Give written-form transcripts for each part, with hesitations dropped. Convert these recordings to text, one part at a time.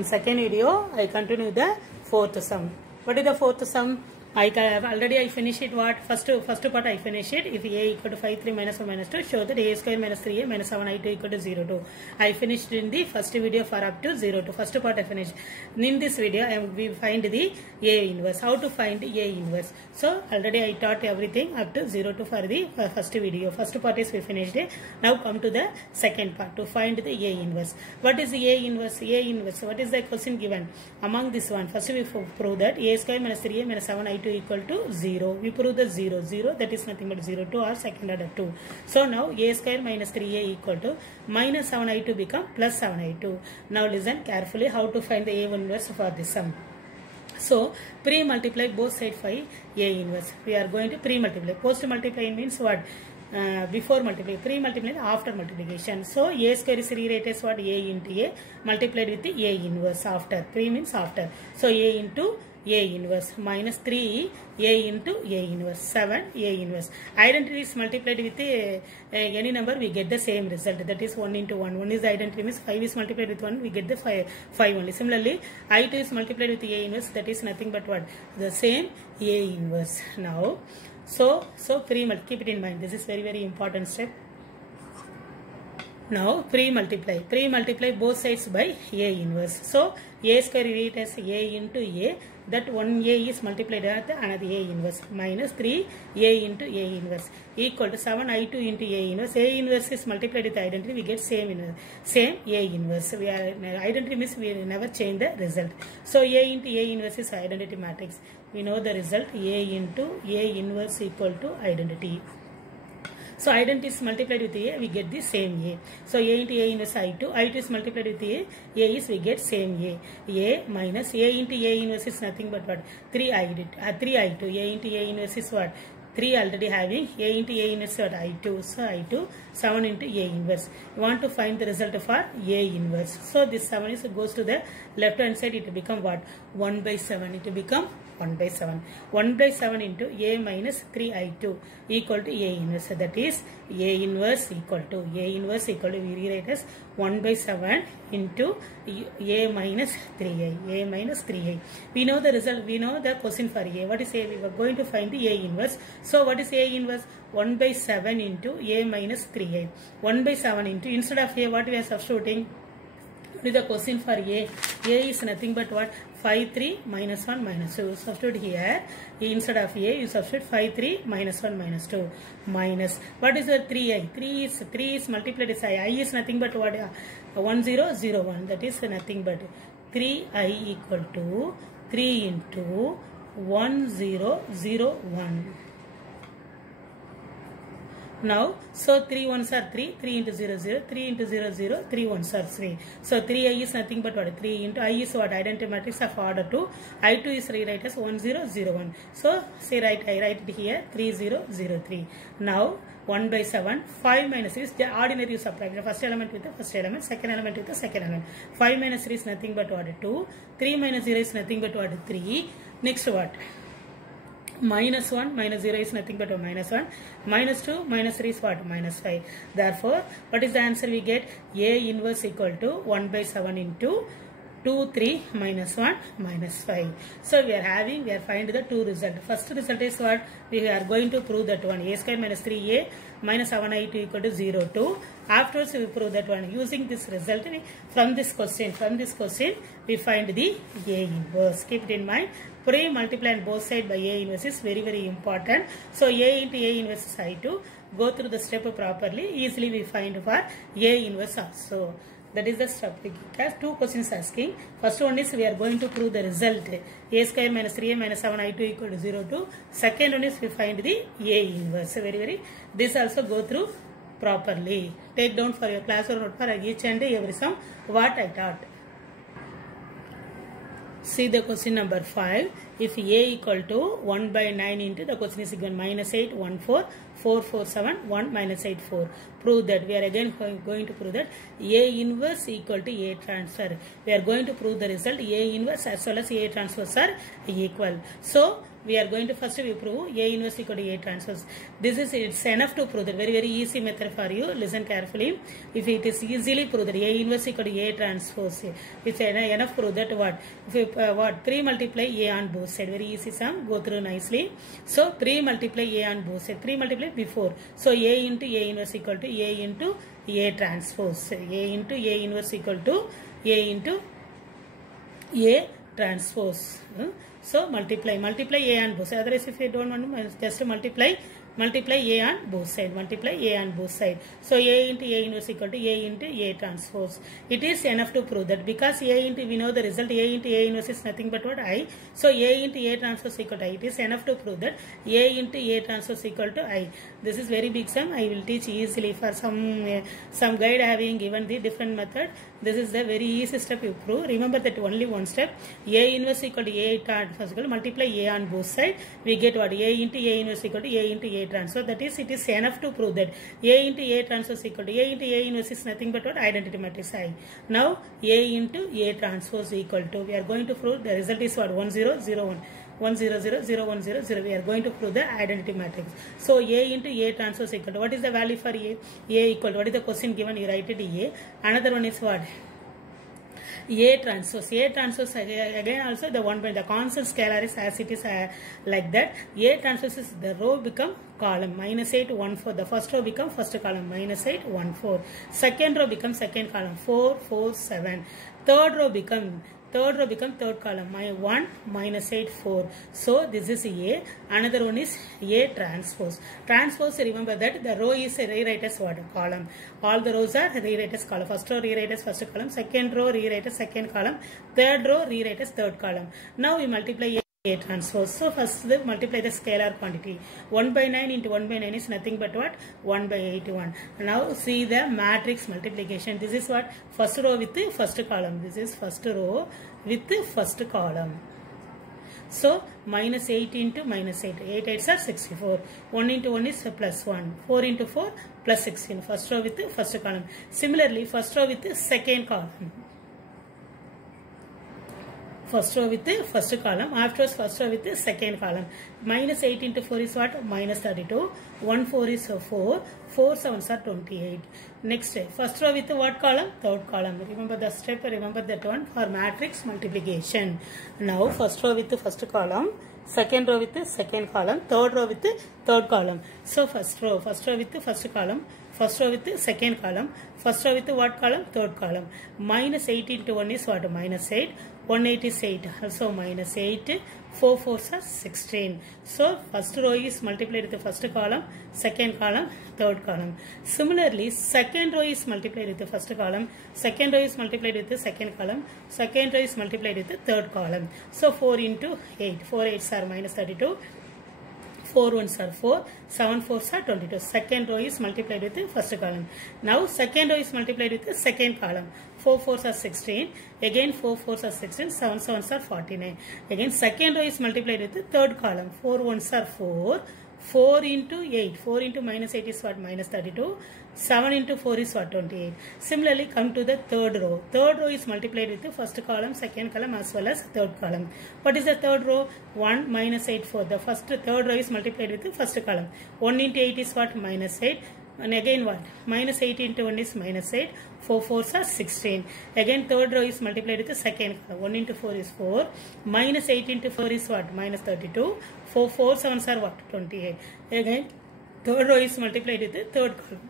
In second video, I continue the fourth sum. What is the fourth sum? I finished it. What first part I finished it. If a equal to 5 3 minus 1 minus 2, show that a square minus 3a minus 7i2 equal to 0 2. I finished in the first video for up to 0 2. First part I finished. In this video, we find the a inverse. How to find a inverse? So already I taught everything up to 0 2 for the first video. First part is we finished it. Now come to the second part to find the a inverse. What is the a inverse? A inverse. What is the question given? Among this one, first we prove that a square minus 3a minus 7i2 equal to 0. We prove the 0. 0 that is nothing but 0 2 or second order 2. So now a square minus 3a equal to minus 7i2 become plus 7i2. Now listen carefully how to find the a inverse for this sum. So pre-multiply both sides by a inverse. We are going to pre-multiply. Post-multiply means what? Before multiply, pre-multiply after multiplication. So a square is rewrite as what? A into a multiplied with the a inverse after. Pre means after. So a into a inverse minus 3 a into a inverse 7 a inverse. Identity is multiplied with any number, we get the same result, that is 1 into 1. 1 is the identity means 5 is multiplied with 1, we get the 5 only. Similarly I2 is multiplied with a inverse, that is nothing but what? The same a inverse. Now so pre-multiply, keep it in mind, this is very important step. Now pre-multiply both sides by a inverse. So a square we write as a into a, that one a is multiplied with another a inverse minus 3 a into a inverse equal to 7 i2 into a inverse. A inverse is multiplied with identity, we get same a inverse. We are identity means we never change the result. So a into a inverse is identity matrix. We know the result, a into a inverse equal to identity. So identity is multiplied with a, we get the same a. So a into a inverse I2 is multiplied with a is we get same a minus a into a inverse is nothing but what? 3i2. A into a inverse is what? 3 already having, a into a inverse what? I2. So I2 7 into a inverse. You want to find the result for a inverse. So this 7 is goes to the left hand side, it will become what? 1 by 7. It will become 1 by 7. 1 by 7 into a minus 3i2 equal to a inverse. That is a inverse equal to we rewrite as 1 by 7 into a minus 3i. We know the result, we know the question for a. What is a? We were going to find the a inverse. So what is a inverse? 1 by 7 into a minus 3i. 1 by 7 into, instead of a, what we are substituting? With the question for a is nothing but what? 5 3 minus 1 minus 2. Substitute here, instead of a you substitute 5 3 minus 1 minus 2 minus, what is the 3i? 3 is multiplied as I is nothing but what? 1 0 0 1, that is nothing but 3i equal to 3 into 1 0 0 1. Now, so 3 ones are 3, 3 into 0, 0, 3 into 0, 0, 3 ones are 3. So 3i is nothing but what? 3 into I is what? Identity matrix of order 2. I2 is rewrite as 1 0 0 1. So say I write it here 3 0 0 3. Now 1 by 7, 5 minus 3 is the ordinary subtraction. First element with the first element, second element with the second element. 5 minus 3 is nothing but what? 2. 3 minus 0 is nothing but what? 3. Next what? Minus 1 minus 0 is nothing but minus 1. Minus 2 minus 3 is what? Minus 5. Therefore, what is the answer we get? A inverse equal to 1 by 7 into 2 3 minus 1 minus 5. So we are find the two result. First result is what? We are going to prove that one. A square minus 3a minus 7i2 equal to 0 2. Afterwards we prove that one. Using this result from this question we find the a inverse. Keep it in mind. Pre-multiply both sides by a inverse is very important. So a into a inverse is I2. Go through the step properly. Easily we find for a inverse also. That is the step. Has two questions asking. First one is we are going to prove the result. A square minus 3a minus 7i2 equal to 0 2. Second one is we find the a inverse. This also go through properly. Take down for your class or note for each and every sum what I taught. See the question number 5. If a equal to 1 by 9 into, the question is given minus 8 1 4 4 4 7 1 minus 8 4. Prove that. We are again going to prove that a inverse equal to a transfer. We are going to prove the result a inverse as well as a transfers are equal. So we are going to first we prove A inverse equal to A transpose. This is it's enough to prove that. Very easy method for you. Listen carefully. If it is easily proved that A inverse equal to A transpose, it's enough prove that what? If what 3 multiply A on both side. Very easy sum. Go through nicely. So 3 multiply A on both side. 3 multiply before. So A into A inverse equal to A into A transpose. A into A inverse equal to A into A transpose. So multiply A on both sides. Otherwise, if you don't want to, just multiply A on both sides. Multiply A on both sides. So A into A inverse equal to A into A transpose. It is enough to prove that because A into, we know the result A into A inverse is nothing but what? I. So A into A transpose equal to I. It is enough to prove that A into A transpose equal to I. This is very big sum. I will teach easily for some guide having given the different method. This is the very easy step you prove. Remember that only one step. A inverse equal to A transpose equal to multiply A on both sides. We get what? A into A inverse equal to A into A transpose. That is, it is enough to prove that A into A transpose equal to A into A inverse is nothing but what? Identity matrix I. Now A into A transpose equal to, we are going to prove the result is what? 1 0 0 1. 1 0 0 0 1 0 0. We are going to prove the identity matrix. So A into A transpose equal to, what is the value for A? A equal to, what is the question given? You write it A. Another one is what? A transpose. A transpose again also the one by the constant scalar is as it is like that. A transpose is the row become column minus 8 1 4. The first row become first column minus 8 1 4. Second row becomes second column 4 4 7. Third row become third column 1 minus 8 4. So this is A. Another one is A transpose. Transpose, remember that the row is rewrite as what? Column. All the rows are rewrite as column. First row rewrite as first column. Second row rewrite as second column. Third row rewrite as third column. Now we multiply A transpose. So first multiply the scalar quantity. 1 by 9 into 1 by 9 is nothing but what? 1 by 81. Now see the matrix multiplication. This is what? First row with the first column. This is first row with the first column. So minus 8 into minus 8. 8 8s are 64. 1 into 1 is plus 1. 4 into 4 plus 16. First row with the first column. Similarly, first row with the second column. First row with the first column, afterwards first row with the second column. Minus 8 into 4 is what? Minus 32. 1 4 is 4. 4 7s are 28. Next, first row with the what column? Third column. Remember the step, remember that one for matrix multiplication. Now first row with the first column, second row with the second column, third row with the third column. So first row with the first column, first row with the second column, first row with the what column? Third column. Minus 8 into 1 is what? Minus 8. 1 8 is 8. Also minus 8. 4 4s are 16. So first row is multiplied with the first column, second column, third column. Similarly, second row is multiplied with the first column, second row is multiplied with the second column, second row is multiplied with the third column. So 4 into 8. 4 8s are minus 32. 4 1s are 4, 7 4s are 22. Second row is multiplied with the first column. Now second row is multiplied with the second column. 4 4s are 16. Again 4 4s are 16. 7 7s are 49. Again second row is multiplied with the third column. 4 1s are 4. 4 into 8. 4 into minus 8 is what? Minus 32. 7 into 4 is what? 28. Similarly, come to the third row. Third row is multiplied with the first column, second column as well as third column. What is the third row? 1 minus 8 4. The third row is multiplied with the first column. 1 into 8 is what? Minus 8. And again what? Minus 8 into 1 is minus 8. 4 4s are 16. Again third row is multiplied with the second column. 1 into 4 is 4. Minus 8 into 4 is what? Minus 32. 4 4 7s are what? 28. Again third row is multiplied with the third column.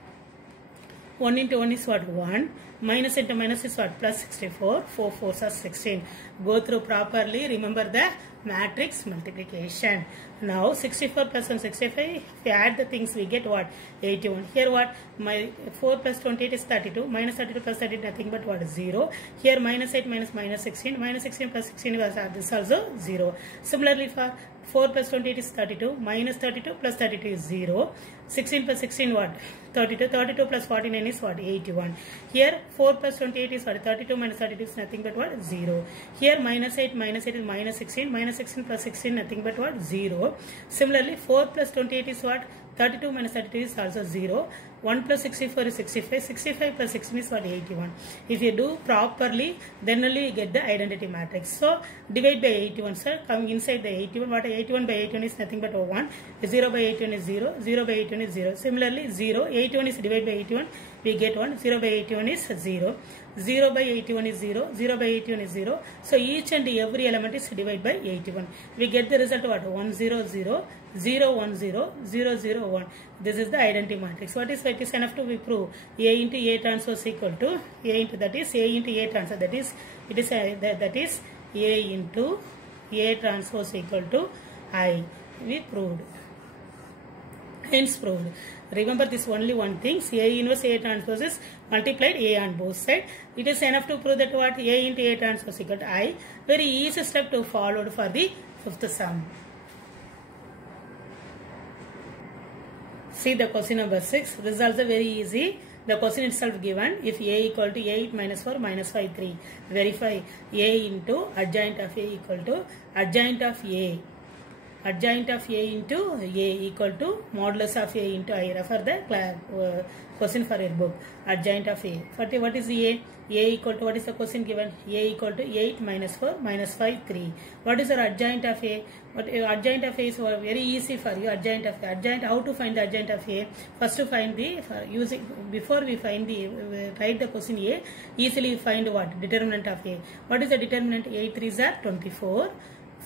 1 into 1 is what? 1. Minus into minus is what? Plus 64. 4 4s are 16. Go through properly. Remember the matrix multiplication. Now 64 plus 165. If we add the things, we get what? 81. Here what? My 4 plus 28 is 32. Minus 32 plus 30 nothing but what? 0. Here minus 8 minus minus 16. Minus 16 plus 16 was this also 0. Similarly for 4 plus 28 is 32. Minus 32 plus 32 is 0. 16 plus 16 what? 32. 32 plus 49 is what? 81. Here 4 plus 28 is what? 32 minus 32 is nothing but what? 0. Here minus 8 is minus 16. Minus 16 plus 16 nothing but what? 0. Similarly 4 plus 28 is what? 32 minus 32 is also 0. 1 plus 64 is 65. 65 plus 6 means what? 81. If you do properly, then only you get the identity matrix. So divide by 81, sir. Coming inside the 81, what 81 by 81 is nothing but 1. 0 by 81 is 0. 0 by 81 is 0. Similarly, 0. 81 is divided by 81. We get 1. 0 by 81 is 0. 0 by 81 is 0. 0 by 81 is 0. So each and every element is divided by 81. We get the result what? 1 0 0 0 1 0 0 0 1. This is the identity matrix. What is it is enough to be prove? A into A transpose equal to A into that is A into A transpose. That is it is that is A into A transpose equal to I. We proved. Hence proved. Remember this only one thing. A inverse A transpose is multiplied A on both sides. It is enough to prove that what? A into A transpose equal to I. Very easy step to follow for the fifth sum. See the question number 6. This is also very easy. The question itself given. If A equal to 8 minus 4 minus 5 3. Verify A into adjoint of A equal to adjoint of A. Adjoint of A into A equal to modulus of A into I. Refer the question for your book. Adjoint of A. What is A? A equal to, what is the question given? A equal to 8 minus 4 minus 5 3. What is our adjoint of A? What adjoint of A is very easy for you. Adjoint of A. Adjoint, how to find the adjoint of A? First to find the, before we find the, write the question A, easily find what? Determinant of A. What is the determinant? 8 3s are 24.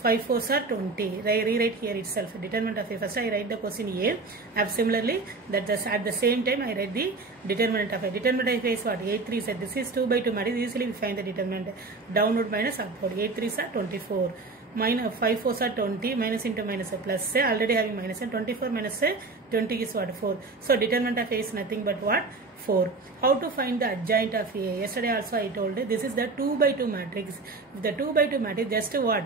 5 4s are 20. Rewrite here itself. Determinant of A. First I write the question A. And similarly, at the same time I write the determinant of A. Determinant of A is what? 8 3s. This is 2 by 2 matrix. Easily we find the determinant. Downward minus upward. 8 3s are 24. Minus 5 4s are 20. Minus into minus a plus. Say already having minus and 24 minus a 20 is what? 4. So determinant of A is nothing but what? 4. How to find the adjoint of A? Yesterday also I told you, this is the 2 by 2 matrix. If the 2 by 2 matrix, just what?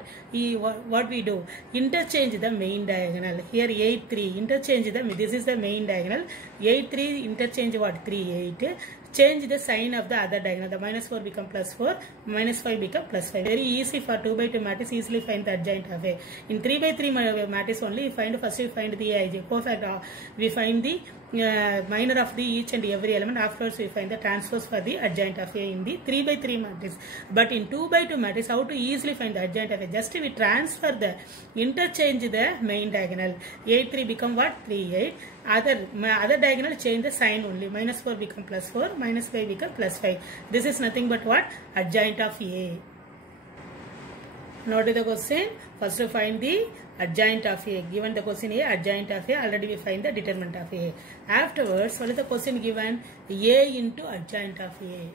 What we do? Interchange the main diagonal. Here 8 3. Interchange the, this is the main diagonal. 8 3 interchange what? 3 8. Change the sign of the other diagonal. The minus 4 become plus 4. Minus 5 become plus 5. Very easy for 2 by 2 matrix. Easily find the adjoint of A. In 3 by 3 matrix only, first we find the Aij. Cofactor. We find the minor of the each and every element. Afterwards we find the transpose for the adjoint of A in the 3 by 3 matrix. But in 2 by 2 matrix, how to easily find the adjoint of A? Just we transfer the, interchange the main diagonal. 8 3 become what? 3 8. Other diagonal change the sign only. Minus 4 become plus 4. Minus 5 become plus 5. This is nothing but what? Adjoint of A. Note the question. First to find the adjoint of A. Given the question A, adjoint of A, already we find the determinant of A. Afterwards, what is the question given? A into adjoint of A.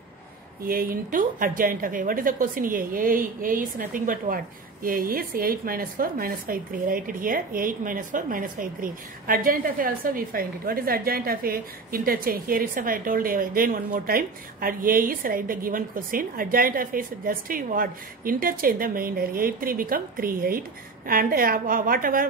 A into adjoint of A. What is the question A? A is nothing but what? A is 8 minus 4 minus 5 3. Write it here. 8 minus 4 minus 5 3. Adjoint of A also we find it. What is the adjoint of A? Interchange. Here itself I told you again one more time. A is write the given question. Adjoint of A is just what? Interchange the main diagonal. 8 3 become 3 8. And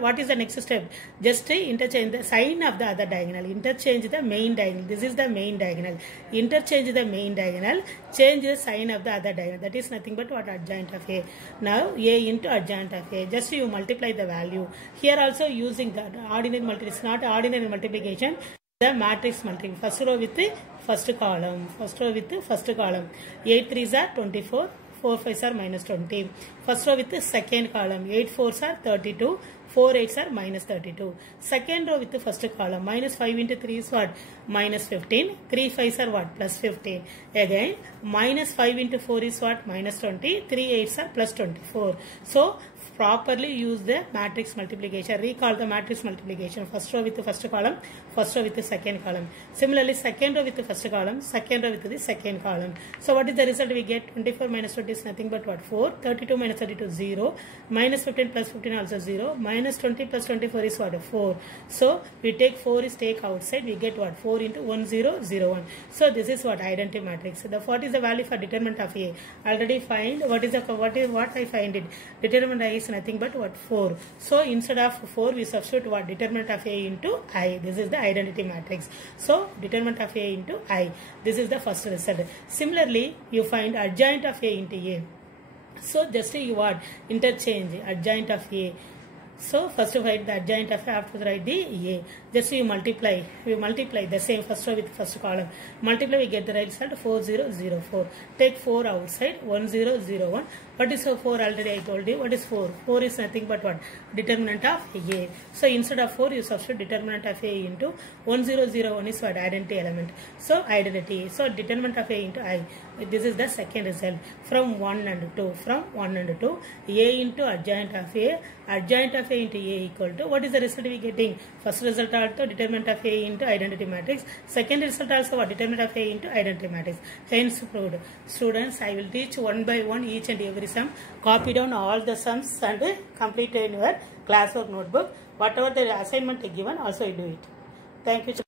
what is the next step? Just interchange the sign of the other diagonal. Interchange the main diagonal. This is the main diagonal. Interchange the main diagonal. Change the sign of the other diagonal. That is nothing but what? Adjoint of A. Now A into adjoint of A. Just you multiply the value. Here also using the ordinary multiplication. It's not ordinary multiplication. The matrix multiplication. First row with the first column. First row with the first column. 8 3s are 24. 4 5s are minus 20. First row with the second column. 8 4s are 32. 4 8s are minus 32. Second row with the first column. Minus 5 into 3 is what? Minus 15. 3 5s are what? Plus 15. Again, minus 5 into 4 is what? Minus 20. 3 8s are plus 24. So, properly use the matrix multiplication. Recall the matrix multiplication. First row with the first column, first row with the second column. Similarly, second row with the first column, second row with the second column. So what is the result we get? 24 minus 20 is nothing but what? 4. 32 minus 32 is 0. Minus 15 plus 15 also 0. Minus 20 plus 24 is what? 4. So we take 4 is take outside. We get what? 4 into 1 0 0 1. So this is what? Identity matrix. So what is the value for determinant of A? Already find what I find it. Determinant of A is nothing but what? 4. So instead of 4 we substitute what? Determinant of A into I. This is the identity matrix. So determinant of A into I. This is the first result. Similarly, you find adjoint of A into A. So just you what? Interchange adjoint of A. So first write the adjoint of A, after write the A. Just we multiply the same first row with first column. Multiply, we get the right result 4004. Take 4 outside, 1001. What is 4? Already I told you. What is 4? 4 is nothing but what? Determinant of A. So instead of 4, you substitute determinant of A into 1001 is what? Identity element. So identity. So determinant of A into I. This is the second result. From 1 and 2. From 1 and 2. A into adjoint of A. Adjoint of A into A equal to, what is the result we getting? First result also determinant of A into identity matrix. Second result also what? Determinant of A into identity matrix. Hence proved. Students, I will teach one by one each and every sum. Copy down all the sums and complete in your classwork notebook. Whatever the assignment given, also you do it. Thank you.